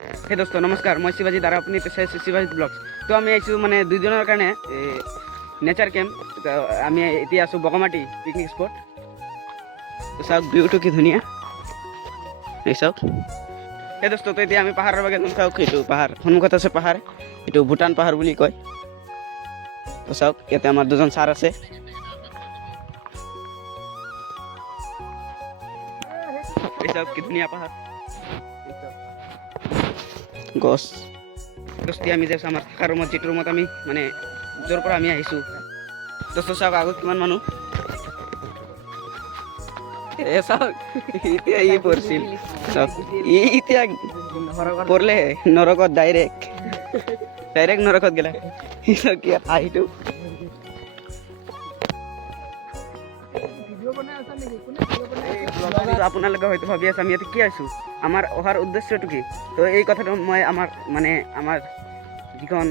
হে দোস্ত নমস্কাৰ, মই শিৱাজী দ্বাৰা আপুনি চাই আছে শিৱাজী ব্লগছ। তো আমি আহিছোঁ মানে 2 দিনৰ কাৰণে নেচাৰ কেম্প। আমি এতিয়া আছোঁ বগামাটি পিকনিক স্পট। তো চাওক ভিউটো কি ধুনীয়া, এই চাওক। সেই দোস্ত তো এতিয়া আমি পাহাৰৰ বাবে যাম। চাওক এইটো পাহাৰ, সন্মুখত আছে পাহাৰ, এইটো ভূটান পাহাৰ বুলি কয়। তো চাওক ইয়াতে আমাৰ 2জন ছাৰ আছে। এই চাওক কি ধুনীয়া পাহাৰ, গছ দোস্তি। আমি যাইছোঁ আমাৰ থাকা ৰুমত, যিটো ৰুমত আমি মানে য'ৰ পৰা আমি আহিছোঁ। দোস্ত চাওক আগত কিমান মানুহ, চাওক এতিয়া ই পৰিছিল, চাওক ই এতিয়া পৰিলে নৰকত ডাইৰেক্ট নৰকত গেলা। কি আহিটো আপোনালোকে হয়তো ভাবি আছে আমি ইয়াতে কি আছোঁ, আমাৰ অহাৰ উদ্দেশ্যটো কি। তো এই কথাটো মই আমাৰ যিখন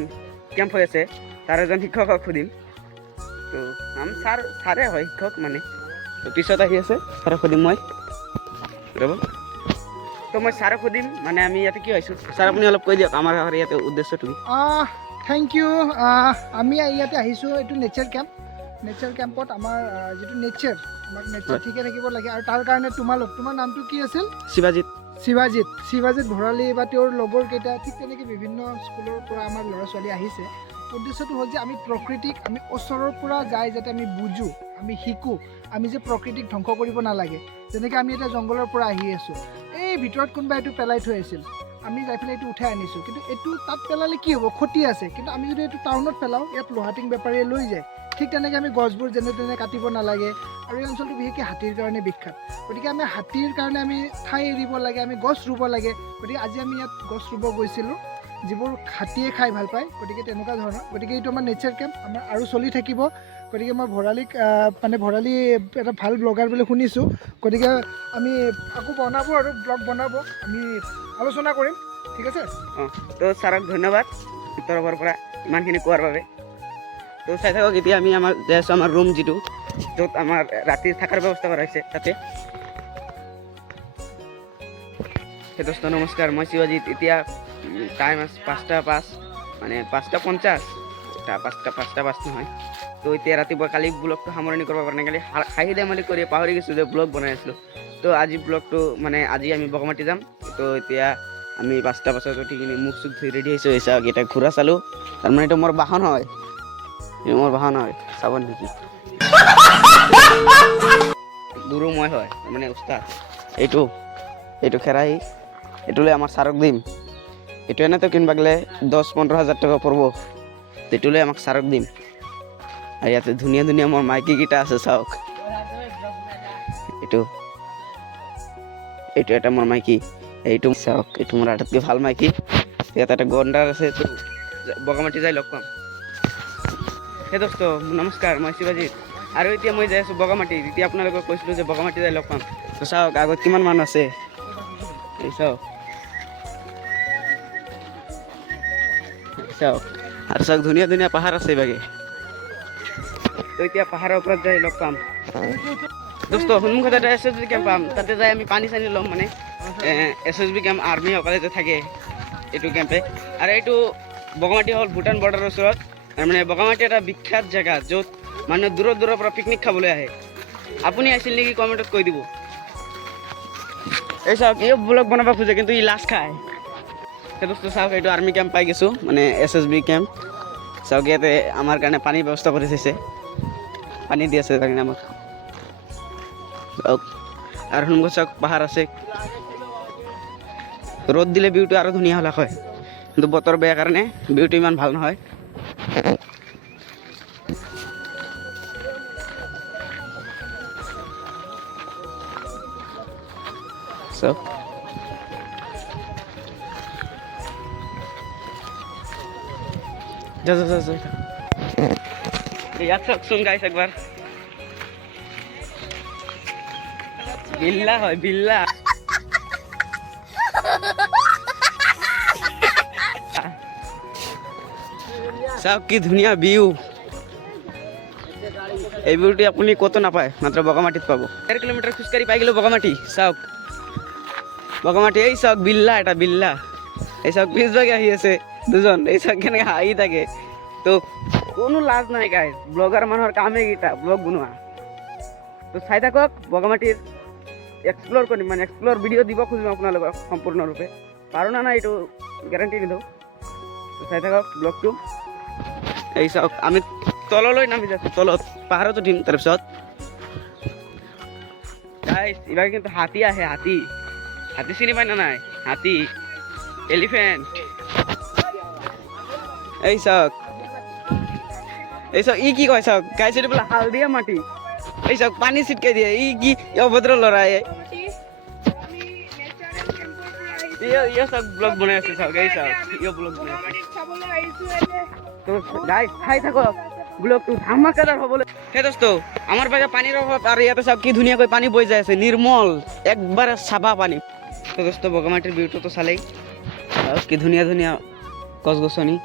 কেম্প হৈ আছে তাৰ এজন শিক্ষকক সুধিম। তো ছাৰে হয় শিক্ষক মানে। তো পিছত আহি আছে ছাৰক সুধিম মই, ৰ'ব। তো মই ছাৰক সুধিম মানে আমি ইয়াতে কি আহিছোঁ। ছাৰ আপুনি অলপ কৈ দিয়ক আমাৰ ইয়াতে উদ্দেশ্যটো কি। Thank you. আমি ইয়াতে আহিছোঁ, এইটো নেচাৰ কেম্প। নেচাৰ কেম্পত আমাৰ যিটো নেচাৰ, আমাক নেচাৰ ঠিকে থাকিব লাগে, আৰু তাৰ কাৰণে তোমাৰ নামটো কি আছিল? শিৱাজিত ভৰালী বা তেওঁৰ লগৰ কেইটা, ঠিক তেনেকৈ বিভিন্ন স্কুলৰ পৰা আমাৰ ল'ৰা ছোৱালী আহিছে। উদ্দেশ্যটো হ'ল যে আমি প্ৰকৃতিক আমি ওচৰৰ পৰা যাই যাতে আমি বুজোঁ, আমি শিকোঁ, আমি যে প্ৰকৃতিক ধ্বংস কৰিব নালাগে। যেনেকৈ আমি এতিয়া জংঘলৰ পৰা আহি আছোঁ, এই ভিতৰত কোনোবা এইটো পেলাই থৈ আছিল, আমি যাই পেলাই এইটো উঠাই আনিছোঁ, কিন্তু এইটো তাত পেলালে কি হ'ব, ক্ষতি আছে। কিন্তু আমি যদি এইটো টাউনত পেলাওঁ, ইয়াত লোহাটিং বেপাৰীয়ে লৈ যায়। ঠিক তেনেকৈ আমি গছবোৰ যেনে তেনে কাটিব নালাগে। আৰু এই অঞ্চলটো বিশেষকৈ হাতীৰ কাৰণে বিখ্যাত, গতিকে আমি হাতীৰ কাৰণে আমি ঠাই এৰিব লাগে, আমি গছ ৰুব লাগে। গতিকে আজি আমি ইয়াত গছ ৰুব গৈছিলোঁ, যিবোৰ হাতীয়ে খাই ভাল পায়, গতিকে তেনেকুৱা ধৰণৰ। গতিকে এইটো আমাৰ নেচাৰ কেম্প, আমাৰ আৰু চলি থাকিব। গতিকে মই ভৰালী এটা ভাল ব্লগাৰ বুলি শুনিছোঁ, গতিকে আমি আকৌ বনাব আৰু ব্লগ বনাব, আমি আলোচনা কৰিম, ঠিক আছে। তো ছাৰক ধন্যবাদ তৰফৰ পৰা ইমানখিনি কোৱাৰ বাবে। তো চাই থাকক, এতিয়া আমি যাই আছোঁ আমাৰ ৰুম, যিটো য'ত আমাৰ ৰাতিৰ থকাৰ ব্যৱস্থা কৰা হৈছে তাতে। সেই দোস্ত নমস্কাৰ, মই শিৱাজিত। এতিয়া টাইম আছে 5:05, মানে 5:50, 5:05 নহয়। তো এতিয়া ৰাতিপুৱা কালি ব্লগটো সামৰণি কৰিব পৰা নাই, কালি হাঁহি ধেমালি কৰি পাহৰি গৈছোঁ যে ব্লগ বনাই আছিলোঁ। তো আজি ব্লগটো মানে আজি আমি বগামাটি যাম। তো এতিয়া আমি 5টা বজাত উঠি কিনে মুখ চুখ ধুই ৰেডি হৈছোঁ। হৈছে এটা ঘূৰা চালোঁ, তাৰমানে এইটো মোৰ বাহন হয়, চাব নেকি গুৰু মই হয়, মানে উস্তাদ। এইটো খেৰাহী, এইটো লৈ আমাৰ ছাৰক দিম। এইটো এনেতো কিনিব গ'লে 10-15 হাজাৰ টকা পৰিব, এইটো লৈ আমাক ছাৰক দিম। আৰু ইয়াতে ধুনীয়া ধুনীয়া মোৰ মাইকীকেইটা আছে, চাওক। এইটো এটা মোৰ মাইকী, এইটো চাওক, এইটো মোৰ আটাইতকৈ ভাল মাইকী। ইয়াত এটা গণ্ডাৰ আছে, তো বগামাটি যাই লগ পাম। সেই দোস্ত নমস্কাৰ, মই শিৱাজিত। আৰু এতিয়া মই যাই আছোঁ বগামাটি। এতিয়া আপোনালোকক কৈছিলোঁ যে বগামাটি যাই লগ পাম। তো চাওক আগত কিমান মানুহ আছে, এই চাওক আৰু চাওক ধুনীয়া ধুনীয়া পাহাৰ আছে এইভাগে। তো এতিয়া পাহাৰৰ ওপৰত যাই লগ পাম। দোস্ত সন্মুখত এটা SSB কেম্প পাম, তাতে যাই আমি পানী চানী ল'ম। মানে SSB কেম্প আৰ্মিসকলে যে থাকে এইটো কেম্পে। আৰু এইটো বগামাটি হ'ল ভূটান বৰ্ডাৰৰ ওচৰত। মানে বগামাটি এটা বিখ্যাত জেগা, য'ত মানুহে দূৰৰ পৰা পিকনিক খাবলৈ আহে। আপুনি আহিছিল নেকি কমেণ্টত কৈ দিব। এই চাওক, এই ব্লগ বনাব খোজে কিন্তু ই লাজ খায়। সেই দোস্ত চাওক, এইটো আৰ্মি কেম্প পাই গৈছোঁ, মানে SSB কেম্প। চাওক ইয়াতে আমাৰ কাৰণে পানীৰ ব্যৱস্থা কৰি থৈছে, পানী দি আছে কাৰণে আমাক। চাওক আৰু সন্মুখত চাওক পাহাৰ আছে। ৰ'দ দিলে ভিউটো আৰু ধুনীয়া হ'লে হয়, কিন্তু বতৰ বেয়া কাৰণে ভিউটো ইমান ভাল নহয়। চাওক ইয়াত চাওকচোন গাইছ, একবাৰ বিল্লা হয়, বিল্লা। চাওক কি ধুনীয়া ভিউ। এই ভিউটি আপুনি ক'তো নাপায়, মাত্ৰ বগামাটিত পাব। 1.5 কিলোমিটাৰ খোজকাঢ়ি পাই গ'লোঁ বগামাটি। চাওক বগামাটি, এই চাওক বিল্লা, এটা বিল্লা। এই চাওক পিছ ভাগে আহি আছে দুজন, এই চাওক কেনেকৈ হাঁহি থাকে। তো কোনো লাজ নাই গাইজ, ব্লগাৰ মানুহৰ কামেই কেইটা ব্লগ বনোৱা। তো চাই থাকক বগামাটিৰ এক্সপ্ল'ৰ কৰিম, মানে এক্সপ্ল'ৰ ভিডিঅ' দিব খুজিম আপোনালোকক সম্পূৰ্ণৰূপে। পাৰোঁ না নাই এইটো গেৰাণ্টি নিদিওঁ। তো চাই থাকক ব্লগটো। এই চাওক আমি তললৈ নামি যাইছোঁ, তলত পাহাৰত উঠিম। তাৰপিছত গাইজ এইবাৰ কিন্তু হাতী আহে, হাতী হাতী চিনি পাই না নাই? হাতী, এলিফেণ্ট। এই চাওক ই কি কয় চাওক গাইজ, এইটো বোলে হালধীয়া মাটি। এই চাওক পানী ছিটকাই দিয়ে, ই কি অভদ্ৰ ল'ৰাই। চাওক ব্লগ বনাই আছে, চাওক এই চাওক ব্লগ বনাই আছে। তো গাইজ চাই থাকক ব্লগটো ধামাকাদাৰ হ'বলৈ। সেই দোস্ত আমাৰ পাকে পানীৰ অভাৱ, আৰু ইয়াতে চাওক কি ধুনীয়াকৈ পানী বৈ যাই আছে, নিৰ্মল একবাৰে চাফা পানী। তো দোস্ত বগামাটিৰ ভিউটোতো চালেই, আৰু কি ধুনীয়া ধুনীয়া গছ গছনি।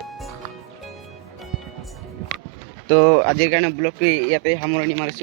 তো আজিৰ কাৰণে ব্লগটো ইয়াতে সামৰণি মাৰিছোঁ।